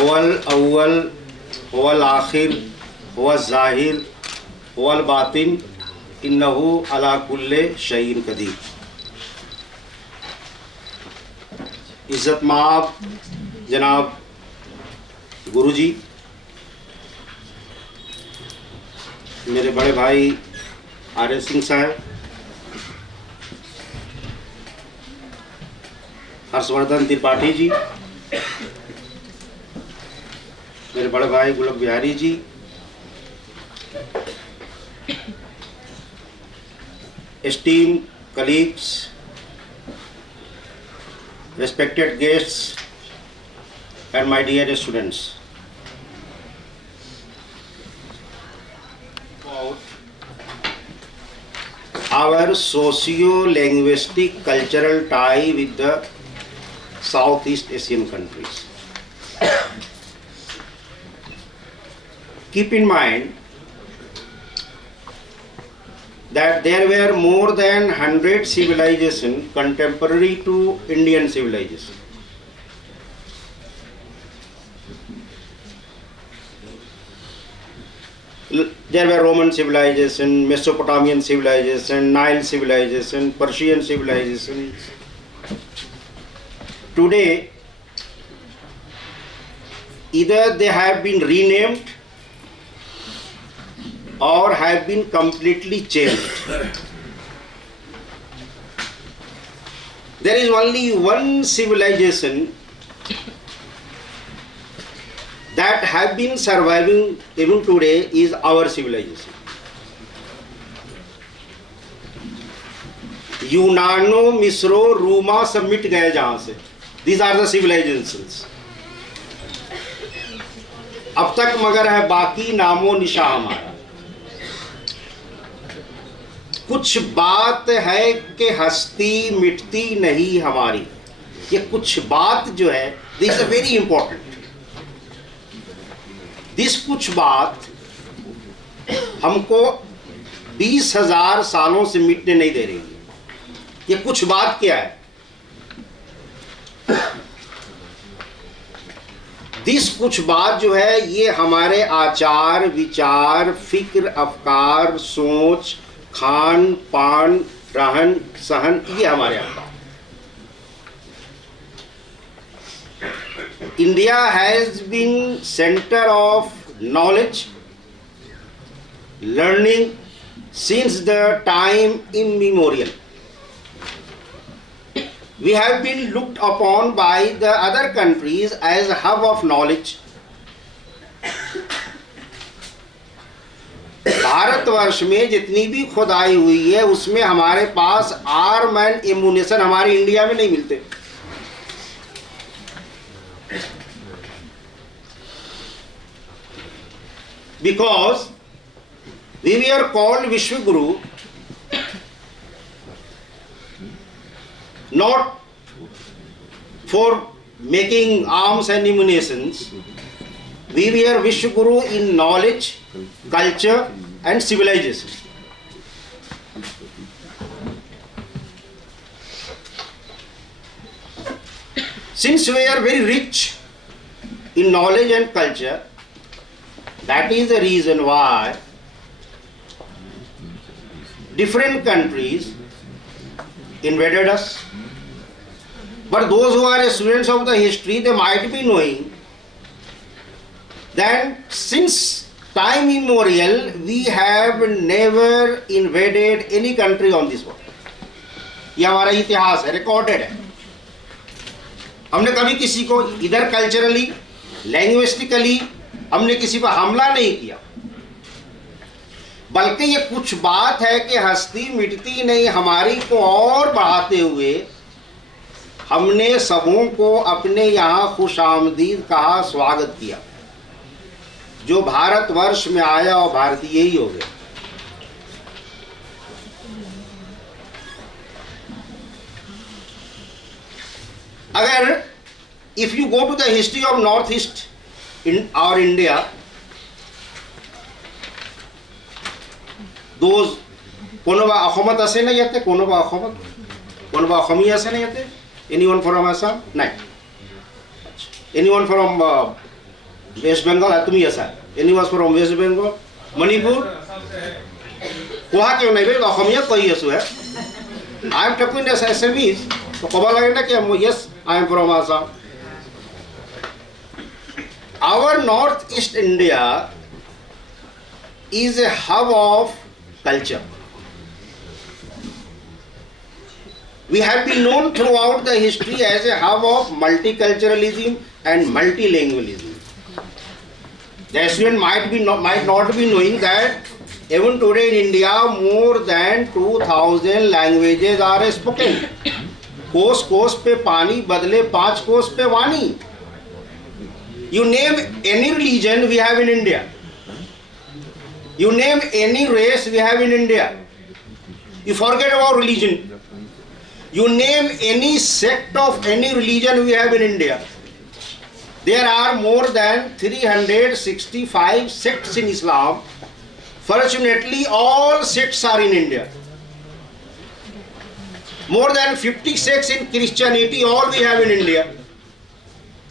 हुवल अव्वल हुवल आखिर हुवल ज़ाहिर हुवल बातिन इन्नहु अला कुल्ले शैइन कदीर। इज़्ज़त माब जनाब गुरुजी, मेरे बड़े भाई आर.एस. सिंह साहब, हर्षवर्धन त्रिपाठी जी, मेरे बड़े भाई गुलाब Bihari ji, esteemed colleagues, respected guests, and my dear students. Our socio-linguistic cultural tie with the Southeast Asian countries. Keep in mind that there were more than 100 civilizations contemporary to Indian civilization. There were Roman civilization, Mesopotamian civilization, Nile civilization, Persian civilization. Today, either they have been renamed or have been completely changed. There is only one civilization that have been surviving even today is our civilization. यूनानो, मिस्रो, रूमा सब मिट गए जहां से. These are the civilizations. अब तक मगर है बाकी नामो निशा हमारा. कुछ बात है कि हस्ती मिटती नहीं हमारी. ये कुछ बात जो है, this is very important. This कुछ बात हमको 20,000 सालों से मिटने नहीं दे रही है. ये कुछ बात क्या है? दिस कुछ बात जो है, ये हमारे आचार विचार, फिक्र, अफकार, सोच, खान पान, रहन सहन, ये हमारे यहाँ. India has been center of knowledge, learning since the time immemorial. We have been looked upon by the other countries as a hub of knowledge. Bharatvarsh में जितनी भी खुदाई हुई है उसमें हमारे पास आर्म एंड एमुनेशन हमारे इंडिया में नहीं मिलते. Because we were called Vishwaguru not for making arms and ammunitions. We were Vishwaguru in knowledge, culture and civilization. Since we are very rich in knowledge and culture, that is the reason why different countries invaded us. But those who are students of the history, they might be knowing that since time immemorial, we have never invaded any country on this world. ये हमारा इतिहास है, recorded है. हमने कभी किसी को इधर कल्चरली, लैंग्विस्टिकली हमने किसी पर हमला नहीं किया. बल्कि ये कुछ बात है कि हस्ती मिटती नहीं हमारी को और बढ़ाते हुए हमने सबों को अपने यहाँ खुशामदीद कहा, स्वागत किया. जो भारतवर्ष में आया और भारतीय ही हो गया. अगर if you go to the history of north east in our India, those কোনোবা অসমত আছে না ইয়াতে, কোনোবা অসমত, কোনোবা অসমী আছে না ইয়াতে? Anyone from Assam? নাই. Anyone from West Bengal, Atumi Asai. Any was from West Bengal? Manipur? वहाँ क्यों नहीं भाई अखमिया कोई यशु है I am talking as SMEs तो खबर लगे ना कि yes I am from Assam our north east India is a hub of culture we have been known throughout the history as a hub of multiculturalism and multilingualism the student might not be knowing that even today in India, more than 2000 languages are spoken. कोस कोस पे पानी बदले 5 कोस पे वाणी. You name any religion we have in India. You name any race we have in India. You forget about religion. You name any sect of any religion we have in India. There are more than 365 sects in Islam. Fortunately, all sects are in India. More than 50 sects in Christianity, all we have in India.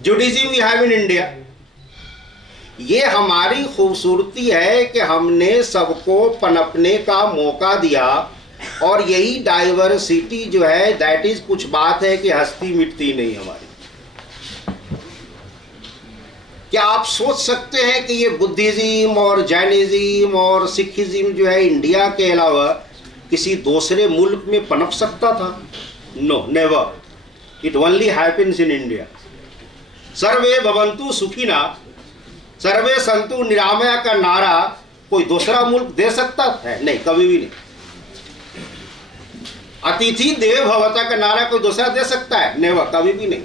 Judaism we have in India. ये हमारी खूबसूरती है कि हमने सबको पनपने का मौका दिया और यही डाइवर्सिटी जो है दैट इज कुछ बात है कि हस्ती मिटती नहीं हमारी. क्या आप सोच सकते हैं कि ये बुद्धिज्म और जैनिज्म और सिखिज्म जो है इंडिया के अलावा किसी दूसरे मुल्क में पनप सकता था? No, never. It only happens in India. सर्वे भवन्तु सुखिना, सर्वे संतु निरामया का नारा कोई दूसरा मुल्क दे सकता है? नहीं, कभी भी नहीं. अतिथि देव भवता का नारा कोई दूसरा दे सकता है? नेवर, कभी भी नहीं.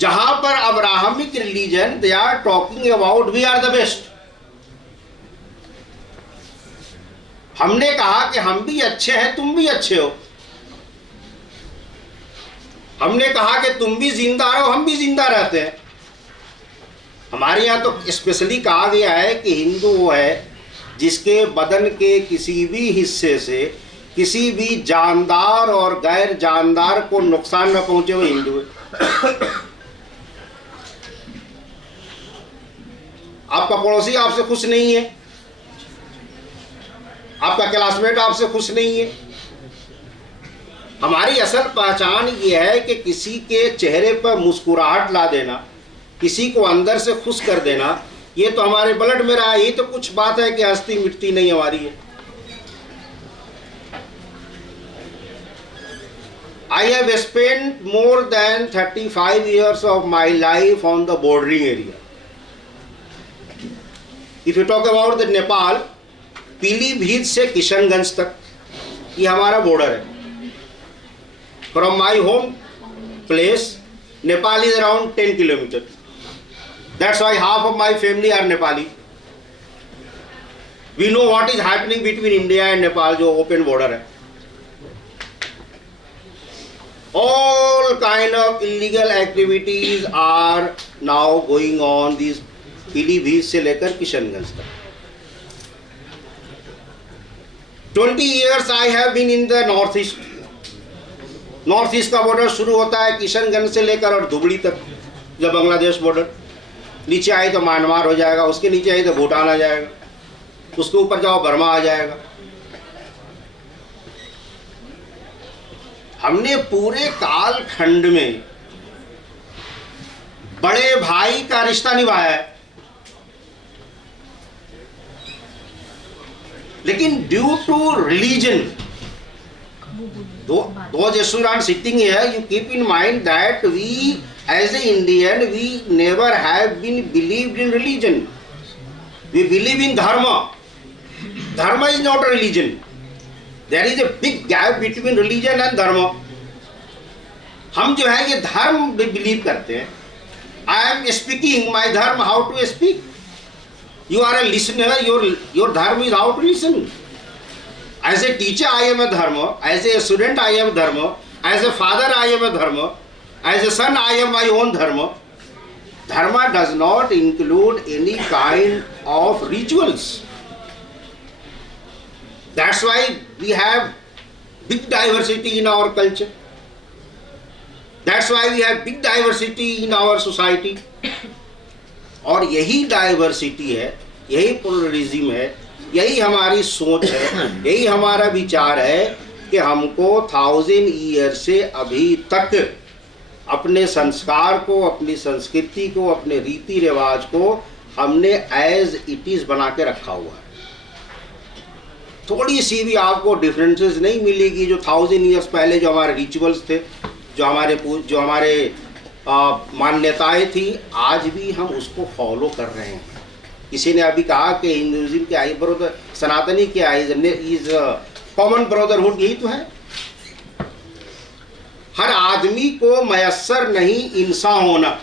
जहां पर Abrahamic religion they are talking about we are the best. हमने कहा कि हम भी अच्छे हैं, तुम भी अच्छे हो. हमने कहा कि तुम भी जिंदा रहो, हम भी जिंदा रहते हैं. हमारे यहाँ तो स्पेशली कहा गया है कि हिंदू वो है जिसके बदन के किसी भी हिस्से से किसी भी जानदार और गैर जानदार को नुकसान न पहुंचे, वो हिंदू है. आपका पड़ोसी आपसे खुश नहीं है, आपका क्लासमेट आपसे खुश नहीं है. हमारी असल पहचान ये है कि किसी के चेहरे पर मुस्कुराहट ला देना, किसी को अंदर से खुश कर देना, ये तो हमारे ब्लड में रहा है. ये तो कुछ बात है कि हस्ती मिटती नहीं हमारी है. I have spent more than 35 years of my life on the bordering area. If you talk about the Nepal, Pilibhit से किशनगंज तक ये हमारा बॉर्डर है. From my home place, Nepal is around 10 kilometers. That's why half of my family are Nepali. We know what is happening between India and Nepal, जो open border है. All kind of illegal activities are now going on these Pilibhit से लेकर किशनगंज तक. 20 years I have been in the north east. North east का border शुरू होता है किशनगंज से लेकर और धुबड़ी तक, जब बांग्लादेश बॉर्डर. नीचे आए तो म्यांमार हो जाएगा, उसके नीचे आए तो भूटान आ जाएगा, उसके ऊपर जाओ बर्मा आ जाएगा. हमने पूरे कालखंड में बड़े भाई का रिश्ता निभाया है. लेकिन due to religion, those students sitting here, you keep in mind that we as an Indian, we never have been believed in religion. We believe in dharma. Dharma is not a religion. There is a big gap between religion and dharma. हम जो है ये धर्म believe करते हैं. I am speaking my dharma, how to speak. You are a listener, your dharma is how to listen. As a teacher I am a dharma, as a student I am dharma, as a father I am a dharma, as a son I am my own dharma. Dharma does not include any kind of rituals. That's why we have big diversity in our culture. That's why we have big diversity in our society. और यही diversity है, यही pluralism है, यही हमारी सोच है, यही हमारा विचार है कि हमको 1000 ईयर से अभी तक अपने संस्कार को, अपनी संस्कृति को, अपने रीति रिवाज को हमने एज इट इज बना के रखा हुआ है। थोड़ी सी भी आपको डिफरेंसेस नहीं मिलेगी। जो 1000 ईयर्स पहले जो हमारे रिचुअल्स थे, जो हमारे मान्यताएं थी, आज भी हम उसको फॉलो कर रहे हैं। किसी ने अभी कहा कि हिंदुइज्म के आई ब्रदर, सनातनी के आई इज कॉमन ब्रदरहुड, यही तो है। हर आदमी को मयस्सर नहीं इंसान होना।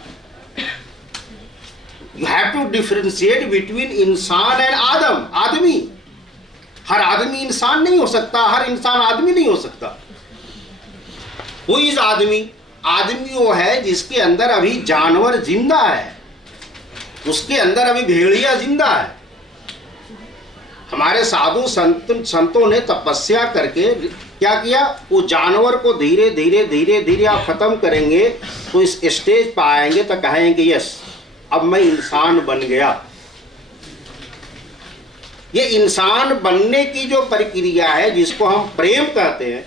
You have to differentiate between इंसान एंड आदम, आदमी। हर आदमी इंसान नहीं हो सकता, हर इंसान आदमी नहीं हो सकता। वो इज आदमी, आदमी वो है जिसके अंदर अभी जानवर जिंदा है, उसके अंदर अभी भेड़िया जिंदा है। हमारे साधु संतों ने तपस्या करके क्या किया, वो जानवर को धीरे धीरे धीरे धीरे आप खत्म करेंगे तो इस स्टेज पर आएंगे तो कहेंगे यस अब मैं इंसान बन गया। ये इंसान बनने की जो प्रक्रिया है, जिसको हम प्रेम कहते हैं,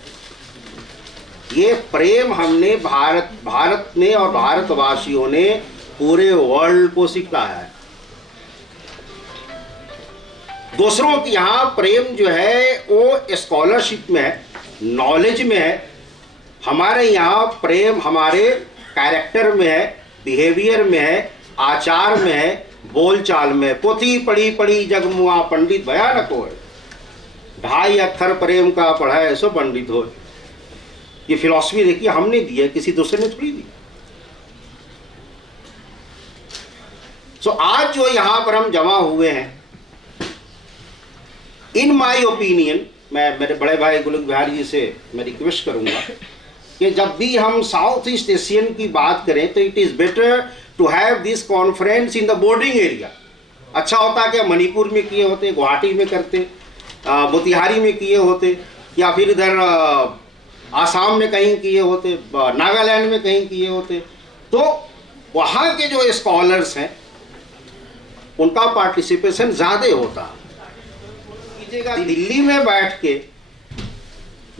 ये प्रेम हमने भारत ने और भारतवासियों ने पूरे वर्ल्ड को सिखाया है। दूसरों के यहाँ प्रेम जो है वो स्कॉलरशिप में है, नॉलेज में है। हमारे यहाँ प्रेम हमारे कैरेक्टर में है, बिहेवियर में है, आचार में है, बोलचाल में। पोथी पढ़ी पढ़ी जगमुआ पंडित भयानक हो, 2.5 अक्षर प्रेम का पढ़ा है सो पंडित हो। ये फिलॉसफी देखिए हमने दी है, किसी दूसरे ने थोड़ी दी। सो आज जो यहाँ पर हम जमा हुए हैं, इन माई ओपिनियन, मैं मेरे बड़े भाई गुलक बिहारी जी से मैं रिक्वेस्ट करूंगा कि जब भी हम साउथ ईस्ट एशियन की बात करें तो it is better to have this conference in the bordering area. अच्छा होता कि मणिपुर में किए होते, गुवाहाटी में करते, मोतिहारी में किए होते, या फिर इधर आसाम में कहीं किए होते, नागालैंड में कहीं किए होते, तो वहाँ के जो स्कॉलर्स हैं उनका पार्टिसिपेशन ज़्यादा होता। दिल्ली में बैठ के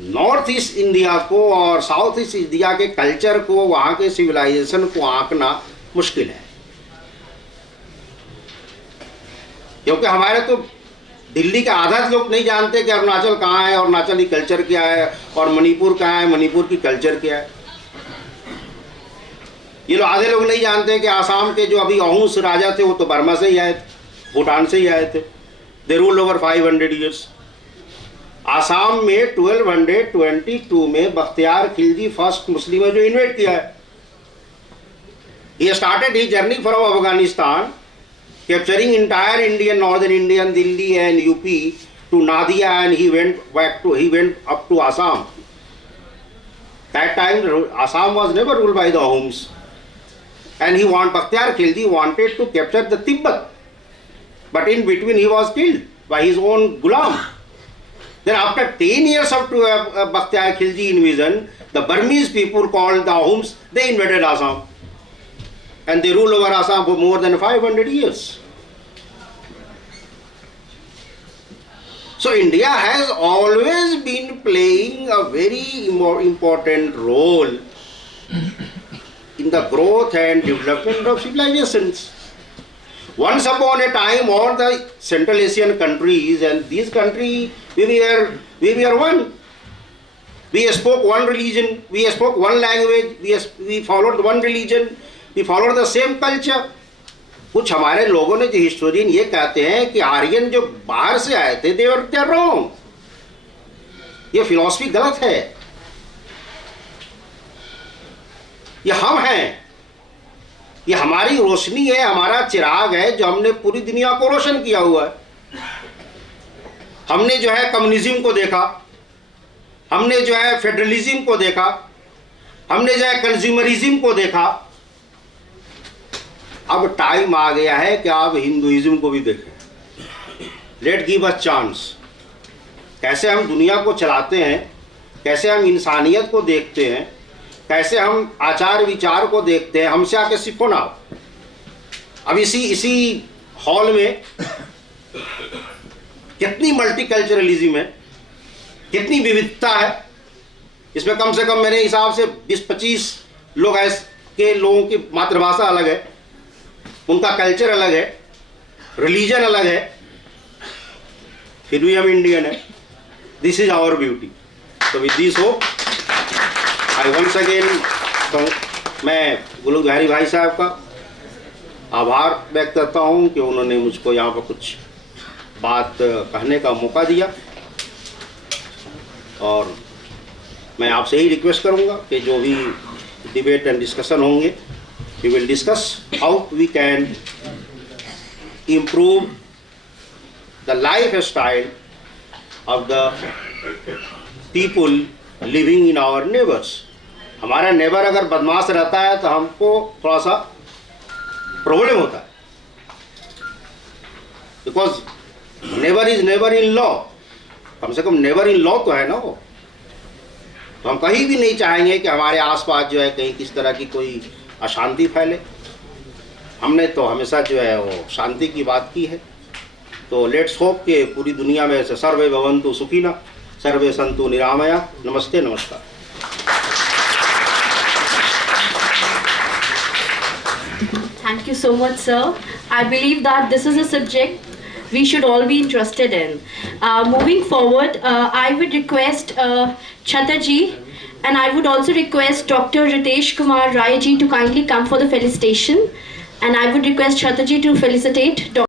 नॉर्थ ईस्ट इंडिया को और साउथ ईस्ट इंडिया के कल्चर को, वहाँ के सिविलाइजेशन को आंकना मुश्किल है, क्योंकि हमारे तो दिल्ली के आधा लोग नहीं जानते कि अरुणाचल कहाँ है, अरुणाचली कल्चर क्या है, और मणिपुर कहाँ है, मणिपुर की कल्चर क्या है। ये लोग आधे लोग नहीं जानते कि आसाम के जो अभी अहूस राजा थे वो तो बर्मा से ही आए थे, भूटान से ही आए थे। दे रूल्ड ओवर 500 ईयर्स। आसाम में 1222 में बख्तियार खिलजी फर्स्ट मुस्लिम है जो इन्वेट किया है। He started his journey from Afghanistan, capturing entire Indian, northern Indian, Delhi and UP to Nadia, and he went up to Assam. That time Assam was never ruled by the Ahoms, and Bachtiar Khilji wanted to capture the Tibet, but in between he was killed by his own Ghulam. Then after 10 years of Bachtiar Khilji invasion, the Burmese people called the Ahoms, they invaded Assam. And they ruled over Assam for more than 500 years. So India has always been playing a very important role in the growth and development of civilizations. Once upon a time, all the Central Asian countries and these countries, we were one. We spoke one religion, we spoke one language, we followed one religion, we followed the same culture. कुछ हमारे लोगों ने जो historian ये कहते हैं कि आर्यन जो बाहर से आए थे, they were wrong. ये फिलॉसफी गलत है. ये हम हैं, ये हमारी रोशनी है, हमारा चिराग है जो हमने पूरी दुनिया को रोशन किया हुआ है. हमने जो है कम्युनिज्म को देखा, हमने जो है फेडरलिज्म को देखा, हमने जो है कंज्यूमरिज्म को देखा. अब टाइम आ गया है कि आप हिंदुइज्म को भी देखें. Let give us chance. कैसे हम दुनिया को चलाते हैं, कैसे हम इंसानियत को देखते हैं, कैसे हम आचार विचार को देखते हैं, हमसे आके सीखो ना। अब इसी हॉल में कितनी मल्टीकल्चरलिज्म है, कितनी विविधता है। इसमें कम से कम मेरे हिसाब से 20-25 लोग ऐसे के लोगों की मातृभाषा अलग है, उनका कल्चर अलग है, रिलीजन अलग है, फिर भी हम इंडियन है। This is our beauty. तो with this hope I once again मैं गुलू बिहारी भाई साहब का आभार व्यक्त करता हूँ कि उन्होंने मुझको यहाँ पर कुछ बात कहने का मौका दिया। और मैं आपसे ही रिक्वेस्ट करूँगा कि जो भी डिबेट एंड डिस्कशन होंगे, we will discuss how we can improve the life style of the people living in our neighbours. हमारा नेबर अगर बदमाश रहता है तो हमको थोड़ा सा प्रॉब्लम होता है, because neighbour is neighbour in law. कम से कम नेबर इन लॉ तो है ना वो। तो हम कहीं भी नहीं चाहेंगे कि हमारे आसपास जो है कहीं किसी तरह की कोई अशांति फैले। हमने तो हमेशा जो है वो शांति की बात की है। तो लेट्स होप कि पूरी दुनिया में से सर्वे भवन्तु सुखिनः, सर्वे सन्तु निरामया। नमस्ते, नमस्कार। Thank you so much, sir. I believe that this is a subject we should all be interested in. Moving forward, I would request Chhatarji, and I would also request Dr. Ritesh Kumar Rai ji to kindly come for the felicitation. And I would request Chhatarji to felicitate Dr.